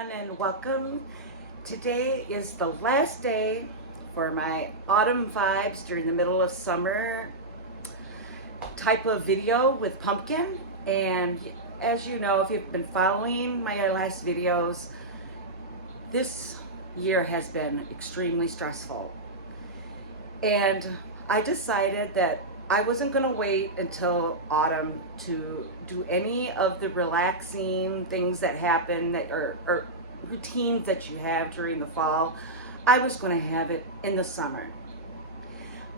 everyone, and welcome. Today is the last day for my autumn vibes during the middle of summer type of video with pumpkin. And as you know, if you've been following my last videos, this year has been extremely stressful. And I decided that I wasn't going to wait until autumn to do any of the relaxing things that happen that or routines that you have during the fall. I was going to have it in the summer.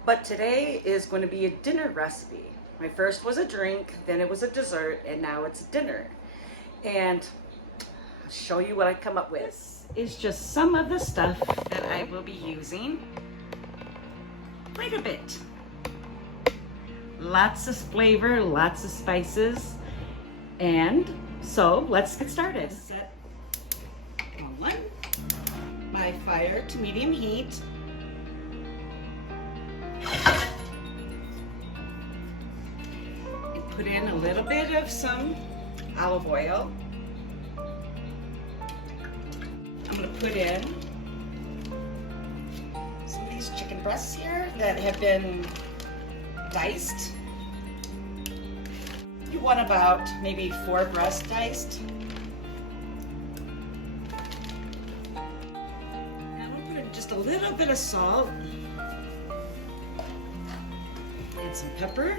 But today is going to be a dinner recipe. My first was a drink, then it was a dessert, and now it's dinner. And I'll show you what I come up with. This is just some of the stuff that I will be using. Quite a bit. Lots of flavor, lots of spices. And so let's get started. Set my fire to medium heat. And put in a little bit of some olive oil. I'm going to put in some of these chicken breasts here that have been diced. You want about maybe 4 breasts diced. Now I'm going to put in just a little bit of salt and some pepper.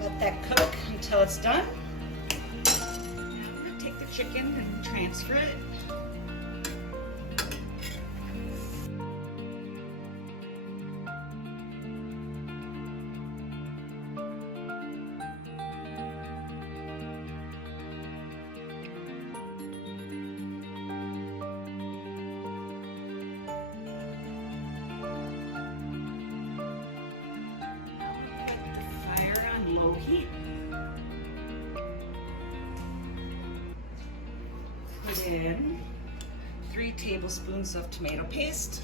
Let that cook until it's done. Now I'm going to take the chicken and transfer it. Low heat. Put in 3 tablespoons of tomato paste.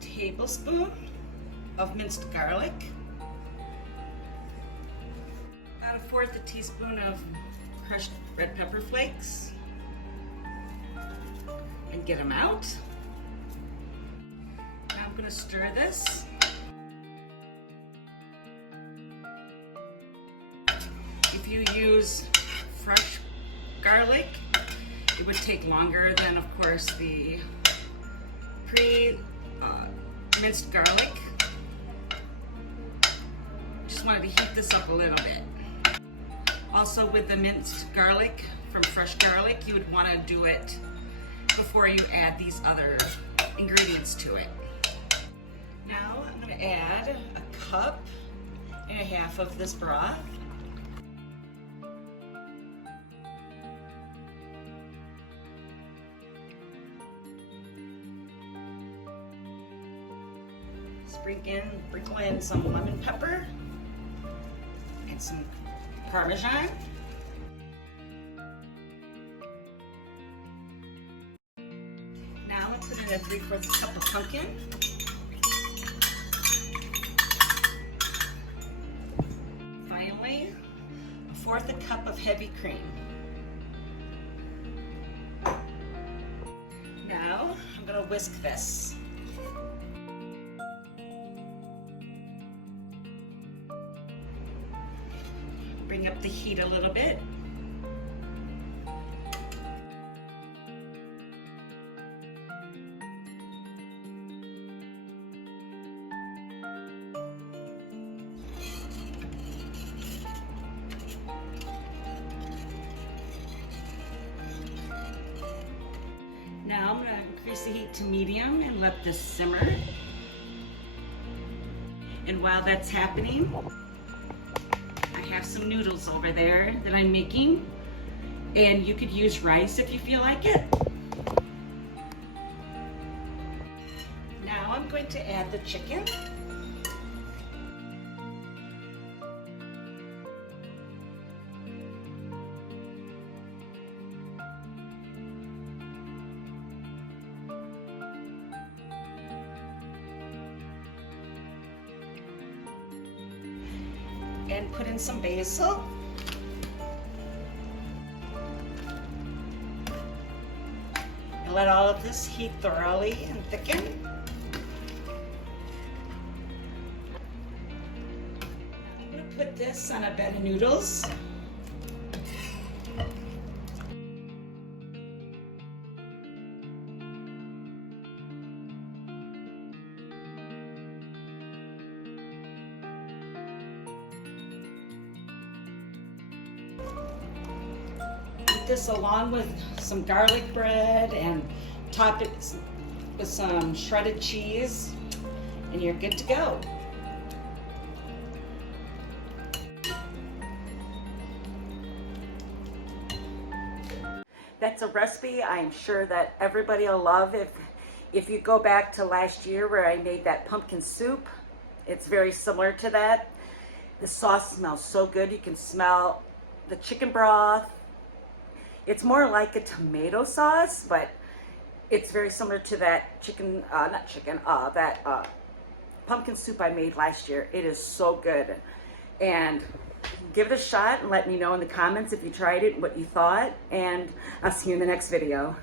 Tablespoon of minced garlic, about 1/4 teaspoon of crushed red pepper flakes, and get them out. Now I'm going to stir this. If you use fresh garlic, it would take longer than, of course, the minced garlic. Just wanted to heat this up a little bit. Also, with the minced garlic from fresh garlic, you would want to do it before you add these other ingredients to it. Now I'm going to add 1.5 cups of this broth. Sprinkle in some lemon pepper and some Parmesan. Now I'm put in a 3/4 cup of pumpkin. Finally, 1/4 cup of heavy cream. Now I'm going to whisk this. Bring up the heat a little bit. Now I'm going to increase the heat to medium and let this simmer. And while that's happening, I have some noodles over there that I'm making, and you could use rice if you feel like it. Now I'm going to add the chicken. And put in some basil. And let all of this heat thoroughly and thicken. I'm going to put this on a bed of noodles. This along with some garlic bread and top it with some shredded cheese, and you're good to go. That's a recipe I'm sure that everybody will love. If you go back to last year where I made that pumpkin soup, it's very similar to that. The sauce smells so good. You can smell the chicken broth. It's more like a tomato sauce, but it's very similar to that pumpkin soup I made last year. It is so good. And give it a shot and let me know in the comments if you tried it and what you thought. And I'll see you in the next video.